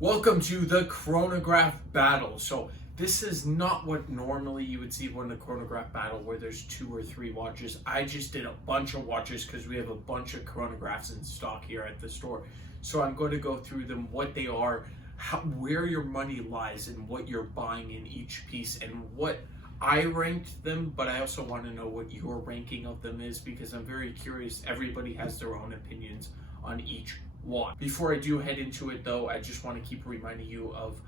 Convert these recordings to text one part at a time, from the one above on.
Welcome to the chronograph battle. So this is not what normally you would see when a chronograph battle where there's 2 or 3 watches. I just did a bunch of watches because we have a bunch of chronographs in stock here at the store. So I'm going to go through them, what they are, where your money lies and what you're buying in each piece and what I ranked them, but I also want to know what your ranking of them is because I'm very curious. Everybody has their own opinions on each watch. Before I do head into it though, I just want to keep reminding you of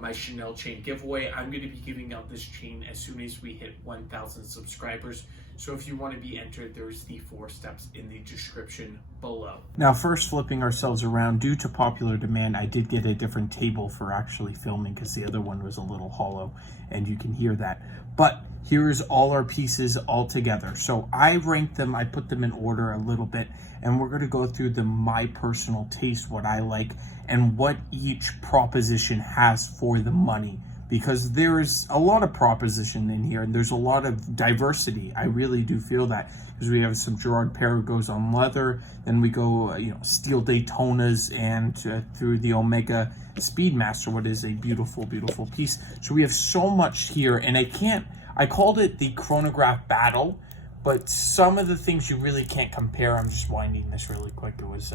my Chanel chain giveaway. I'm going to be giving out this chain as soon as we hit 1,000 subscribers. So if you want to be entered, there's the 4 steps in the description below. Now, first flipping ourselves around, due to popular demand, I did get a different table for actually filming because the other one was a little hollow and you can hear that. But here's all our pieces all together. So I ranked them, I put them in order a little bit, and we're going to go through my personal taste, what I like, and what each proposition has for the money. Because there's a lot of proposition in here and there's a lot of diversity. I really do feel that because we have some Girard Perregaux on leather, then we go steel Daytonas and through the Omega Speedmaster, what is a beautiful piece. So we have so much here, and I called it the chronograph battle, but some of the things you really can't compare. I'm just winding this really quick. It was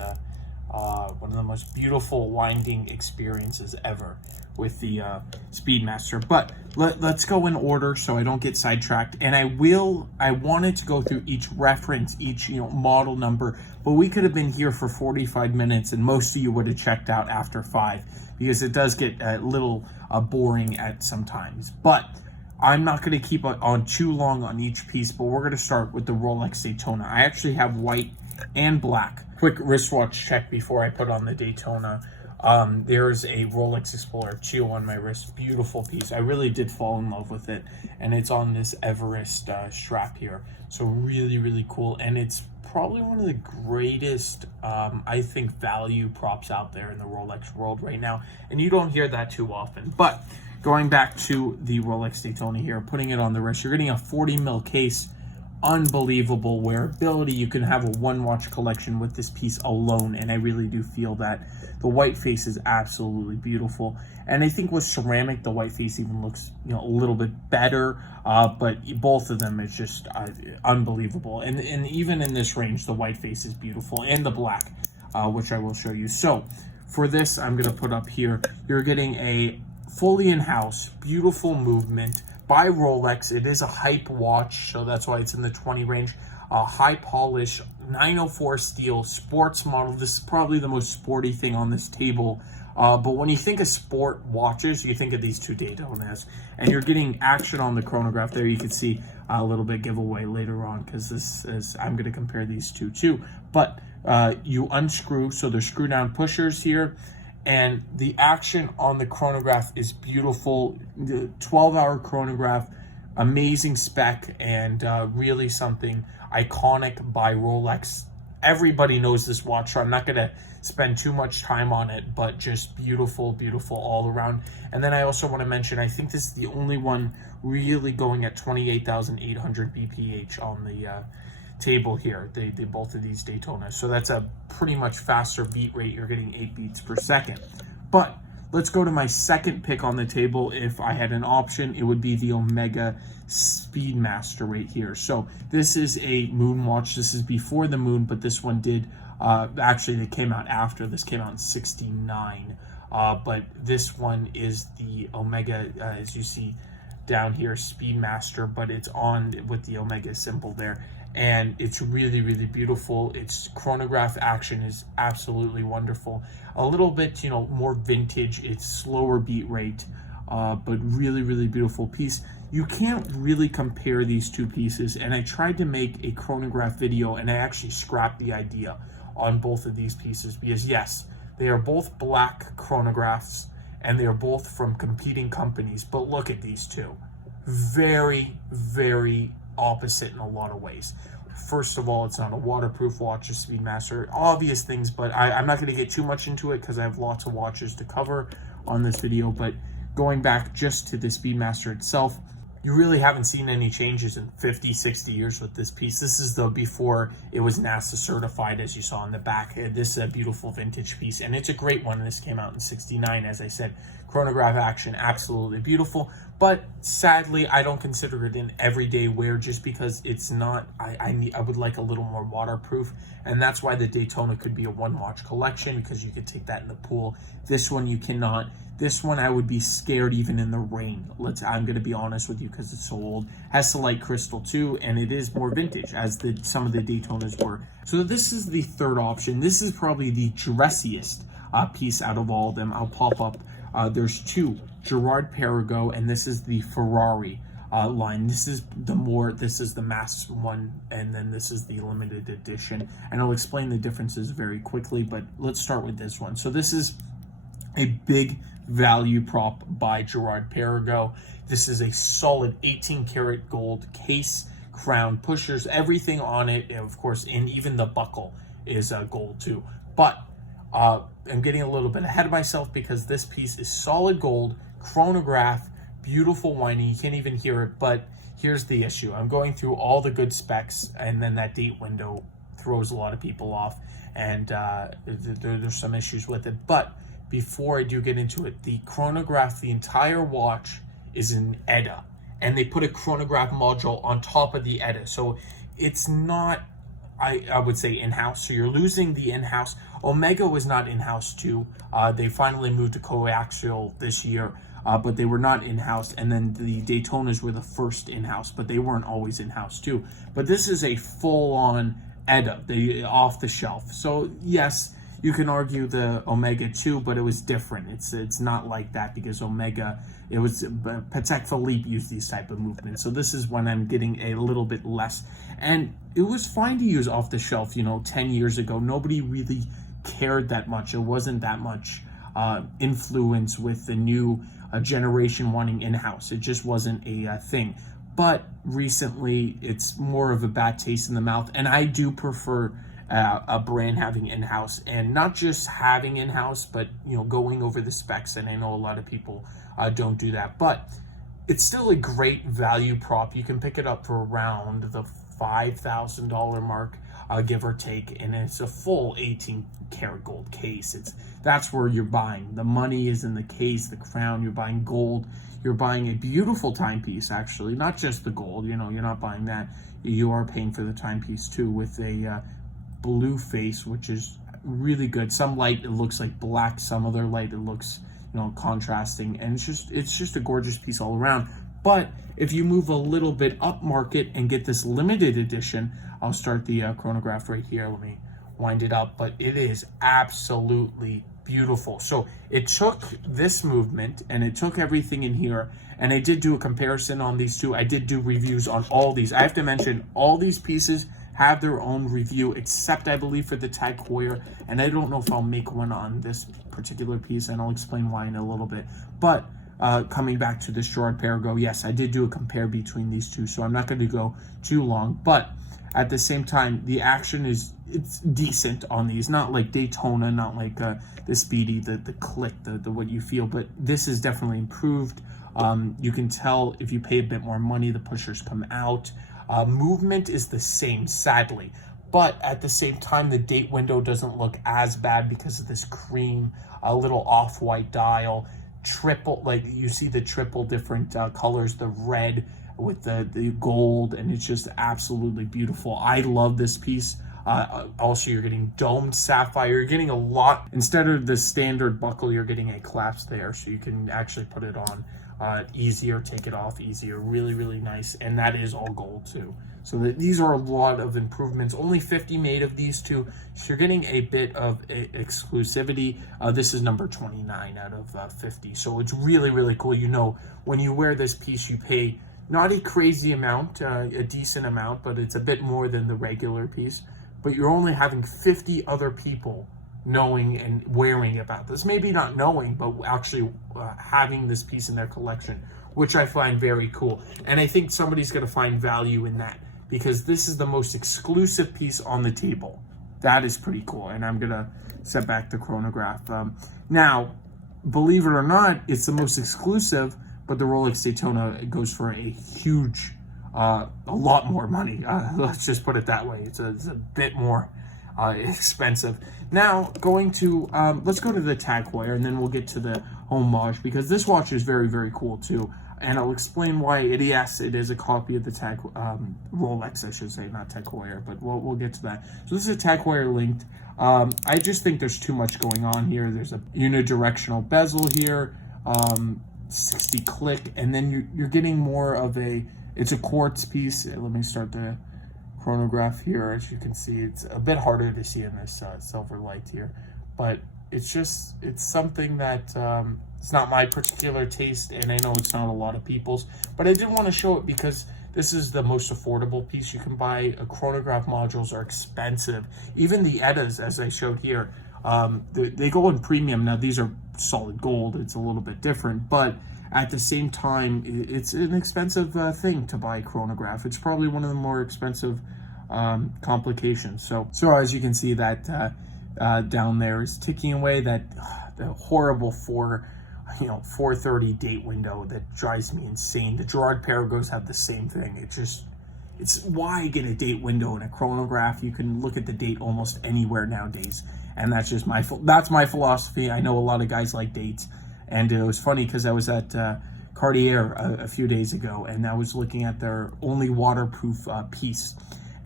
one of the most beautiful winding experiences ever with the Speedmaster. But let's go in order so I don't get sidetracked. And I wanted to go through each reference, each model number, but we could have been here for 45 minutes and most of you would have checked out after 5 because it does get a little boring at some times. But I'm not going to keep on too long on each piece, but we're going to start with the Rolex Daytona. I actually have white and black. Quick wristwatch check before I put on the Daytona. There's a Rolex Explorer 2 on my wrist. Beautiful piece. I really did fall in love with it. And it's on this Everest strap here. So really cool. And it's probably one of the greatest, I think, value props out there in the Rolex world right now. And you don't hear that too often. But going back to the Rolex Daytona here, putting it on the wrist, you're getting a 40 mil case. Unbelievable wearability. You can have a 1-watch collection with this piece alone, and I really do feel that. The white face is absolutely beautiful, and I think with ceramic the white face even looks a little bit better, but both of them is just unbelievable. And even in this range the white face is beautiful, and the black, which I will show you. So for this, I'm going to put up here, you're getting a fully in-house beautiful movement by Rolex. It is a hype watch, so that's why it's in the 20 range. High polish, 904 steel, sports model. This is probably the most sporty thing on this table. But when you think of sport watches, you think of these 2 Daytonas. And you're getting action on the chronograph there. You can see a little bit giveaway later on because this is, I'm going to compare these 2 too. But you unscrew, so there's screw down pushers here. And the action on the chronograph is beautiful. The 12-hour chronograph, amazing spec, and really something iconic by Rolex. Everybody knows this watch, so I'm not going to spend too much time on it, but just beautiful all around. And then I also want to mention, I think this is the only one really going at 28,800 BPH on the table here, they both of these Daytonas. So that's a pretty much faster beat rate. You're getting 8 beats per second. But let's go to my second pick on the table. If I had an option, it would be the Omega Speedmaster right here. So this is a moon watch. This is before the moon, but this one did actually, it came out after. This came out in 69. But this one is the Omega, as you see down here, Speedmaster, but it's on with the Omega symbol there. And it's really beautiful. Its chronograph action is absolutely wonderful. A little bit, more vintage. It's slower beat rate, but really beautiful piece. You can't really compare these 2 pieces, and I tried to make a chronograph video, and I actually scrapped the idea on both of these pieces because yes, they are both black chronographs, and they are both from competing companies. But look at these 2. Very opposite in a lot of ways. First of all, it's not a waterproof watch, a Speedmaster. Obvious things, but I'm not going to get too much into it because I have lots of watches to cover on this video. But going back just to the Speedmaster itself, you really haven't seen any changes in 50, 60 years with this piece. This is the before it was NASA certified, as you saw in the back. This is a beautiful vintage piece, and it's a great one. This came out in 69, as I said. Chronograph action, absolutely beautiful. But sadly, I don't consider it an everyday wear just because it's not, I would like a little more waterproof. And that's why the Daytona could be a one-watch collection, because you could take that in the pool. This one you cannot. This one I would be scared even in the rain. I'm going to be honest with you because it's so old. Has the light crystal too, and it is more vintage as some of the Daytonas were. So this is the third option. This is probably the dressiest piece out of all of them. I'll pop up. There's two, Girard Perregaux, and this is the Ferrari line. This is the mass one, and then this is the limited edition. And I'll explain the differences very quickly, but let's start with this one. So this is a big value prop by Girard Perregaux. This is a solid 18 karat gold case, crown, pushers, everything on it, and of course, and even the buckle is gold too. But I'm getting a little bit ahead of myself because this piece is solid gold, chronograph, beautiful winding. You can't even hear it, but here's the issue. I'm going through all the good specs, and then that date window throws a lot of people off, and there's some issues with it. But before I do get into it, the chronograph, the entire watch is in ETA, and they put a chronograph module on top of the ETA. So it's not, I would say, in-house. So you're losing the in-house. Omega was not in-house too. They finally moved to coaxial this year, but they were not in-house. And then the Daytonas were the first in-house, but they weren't always in-house too. But this is a full-on ETA, off the shelf. So yes, you can argue the Omega too, but it was different. It's not like that because Omega, it was Patek Philippe used these type of movements. So this is when I'm getting a little bit less. And it was fine to use off the shelf, 10 years ago. Nobody really cared that much. It wasn't that much influence with the new generation wanting in-house. It just wasn't a thing. But recently, it's more of a bad taste in the mouth. And I do prefer a brand having in-house, and not just having in-house, but going over the specs. And I know a lot of people don't do that, but it's still a great value prop. You can pick it up for around the $5,000 mark, give or take, and it's a full 18 karat gold case. That's where you're buying. The money is in the case, the crown. You're buying gold. You're buying a beautiful timepiece, actually, not just the gold. You're not buying that. You are paying for the timepiece too, with a blue face, which is really good. Some light it looks like black, some other light it looks contrasting, and it's just a gorgeous piece all around. But if you move a little bit up market and get this limited edition, I'll start the chronograph right here. Let me wind it up, but it is absolutely beautiful. So it took this movement and it took everything in here, and I did do a comparison on these two. I did do reviews on all these. I have to mention all these pieces have their own review, except I believe for the Tag Heuer, and I don't know if I'll make one on this particular piece, and I'll explain why in a little bit. But coming back to this Girard Perregaux, yes, I did do a compare between these two, so I'm not going to go too long. But at the same time, the action it's decent on these, not like Daytona, not like the Speedy, the click, the what you feel, but this is definitely improved. You can tell if you pay a bit more money, the pushers come out. Movement is the same, sadly, but at the same time, the date window doesn't look as bad because of this cream, a little off-white dial, triple, like you see the triple different colors, the red with the gold, and it's just absolutely beautiful. I love this piece. Also, you're getting domed sapphire. You're getting a lot. Instead of the standard buckle, you're getting a clasp there, so you can actually put it on easier, take it off easier. Really, really nice. And that is all gold too. So these are a lot of improvements. Only 50 made of these two, so you're getting a bit of exclusivity. This is number 29 out of 50. So it's really, really cool. When you wear this piece, you pay not a crazy amount, a decent amount, but it's a bit more than the regular piece. But you're only having 50 other people knowing and wearing about this. Maybe not knowing, but actually having this piece in their collection, which I find very cool. And I think somebody's going to find value in that, because this is the most exclusive piece on the table. That is pretty cool. And I'm going to set back the chronograph. Now, believe it or not, it's the most exclusive, but the Rolex Daytona goes for a huge, a lot more money. Let's just put it that way. It's a bit more expensive. Now, going to, let's go to the Tag Heuer, and then we'll get to the homage, because this watch is very, very cool too. And I'll explain why yes, it is a copy of the Tag, Rolex, I should say, not Tag Heuer, but we'll get to that. So this is a Tag Heuer linked. I just think there's too much going on here. There's a unidirectional bezel here, 60 click, and then you're getting more of it's a quartz piece. Let me start the chronograph here. As you can see, it's a bit harder to see in this silver light here, but it's something that it's not my particular taste, and I know it's not a lot of people's, but I did want to show it because this is the most affordable piece you can buy. Chronograph modules are expensive. Even the EDAs, as I showed here, they go in premium. Now, these are solid gold. It's a little bit different, but at the same time, it's an expensive thing to buy a chronograph. It's probably one of the more expensive complications. So as you can see, that down there is ticking away. That the horrible 430 date window that drives me insane. The Girard Perregaux have the same thing. It's why get a date window in a chronograph? You can look at the date almost anywhere nowadays, and that's just my philosophy. I know a lot of guys like dates, and it was funny because I was at Cartier a few days ago, and I was looking at their only waterproof piece,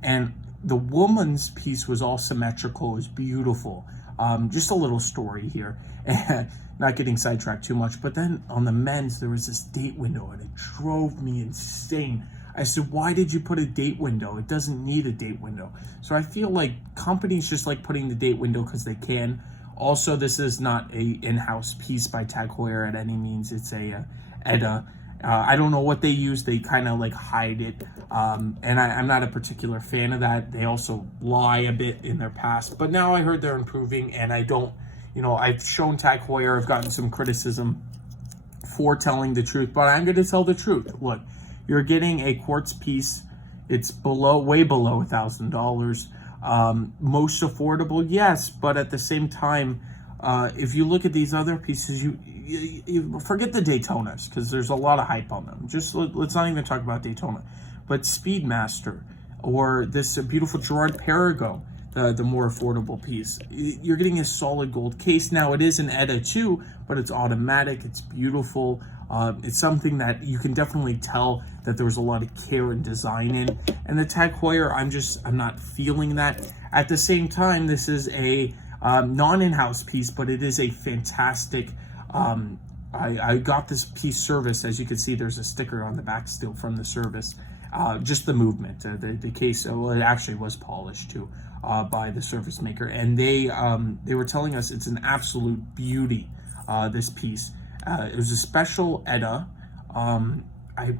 and the woman's piece was all symmetrical. It was beautiful. Just a little story here. Not getting sidetracked too much, but then on the men's, there was this date window, and it drove me insane. I said, why did you put a date window? It doesn't need a date window. So I feel like companies just like putting the date window because they can. Also, this is not a in-house piece by Tag Heuer at any means. It's a EDA. I don't know what they use. They kind of like hide it. And I'm not a particular fan of that. They also lie a bit in their past. But now I heard they're improving, and I don't, I've shown Tag Heuer. I've gotten some criticism for telling the truth, but I'm going to tell the truth. Look, you're getting a quartz piece. It's way below $1,000. Most affordable, yes, but at the same time, if you look at these other pieces, you forget the Daytonas, because there's a lot of hype on them. Just let's not even talk about Daytona, but Speedmaster, or this beautiful Girard Perregaux, the more affordable piece. You're getting a solid gold case. Now, it is an EDA too, but it's automatic. It's beautiful. It's something that you can definitely tell that there was a lot of care and design in. And the Tag Heuer, I'm not feeling that. At the same time, this is a non-in-house piece, but it is a fantastic. I got this piece service. As you can see, there's a sticker on the back still from the service. Just the movement, the case. Well, it actually was polished too by the service maker, and they were telling us it's an absolute beauty. This piece. It was a special EDA. I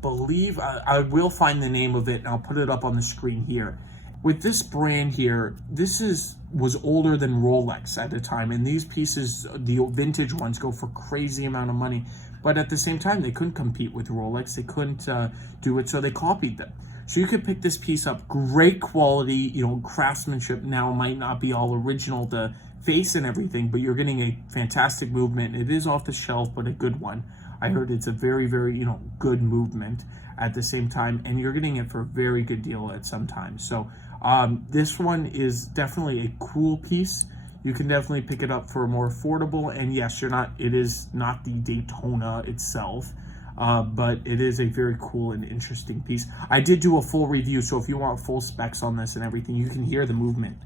believe I will find the name of it, and I'll put it up on the screen here. With this brand here, this was older than Rolex at the time, and these pieces, the vintage ones, go for crazy amount of money. But at the same time, they couldn't compete with Rolex. They couldn't do it, so they copied them. So you could pick this piece up, great quality, craftsmanship. Now might not be all original, the face and everything, but you're getting a fantastic movement. It is off the shelf, but a good one. I heard it's a very, very, good movement at the same time, and you're getting it for a very good deal at some time. So this one is definitely a cool piece. You can definitely pick it up for more affordable, and yes, it is not the Daytona itself, but it is a very cool and interesting piece. I did do a full review, so if you want full specs on this and everything, you can hear the movement.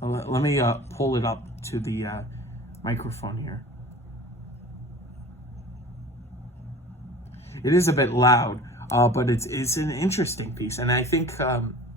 Let me pull it up to the microphone here. It is a bit loud, but it's an interesting piece, and I think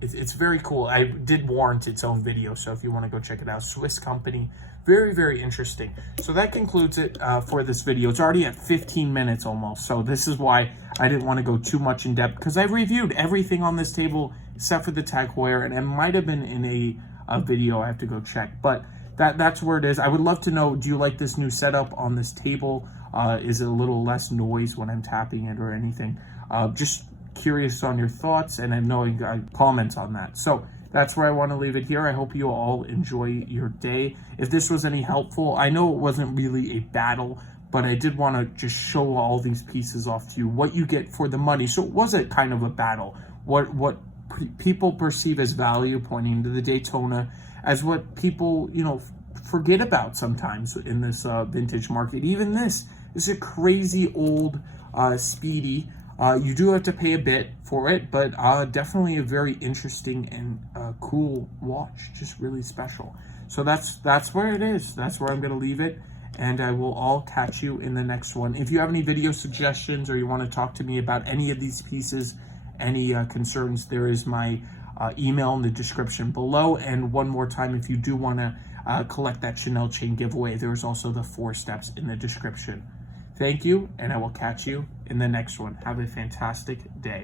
it's very cool. I did warrant its own video, so if you want to go check it out, Swiss company, very, very interesting. So that concludes it for this video. It's already at 15 minutes almost, so this is why I didn't want to go too much in depth, because I've reviewed everything on this table except for the Tag Heuer, and it might have been in a video. I have to go check, but that's where it is. I would love to know, do you like this new setup on this table? Is it a little less noise when I'm tapping it or anything? Just curious on your thoughts, and I'm knowing comments on that. So that's where I want to leave it here. I hope you all enjoy your day. If this was any helpful, I know it wasn't really a battle, but I did want to just show all these pieces off to you, what you get for the money. So it was a kind of a battle. What people perceive as value, pointing to the Daytona, as what people, forget about sometimes in this vintage market. Even this is a crazy old Speedy. You do have to pay a bit for it, but definitely a very interesting and cool watch, just really special. So that's where it is. That's where I'm going to leave it, and I will all catch you in the next one. If you have any video suggestions or you want to talk to me about any of these pieces, any concerns, there is my email in the description below. And one more time, if you do want to collect that Chanel chain giveaway, there's also the 4 steps in the description. Thank you, and I will catch you in the next one. Have a fantastic day.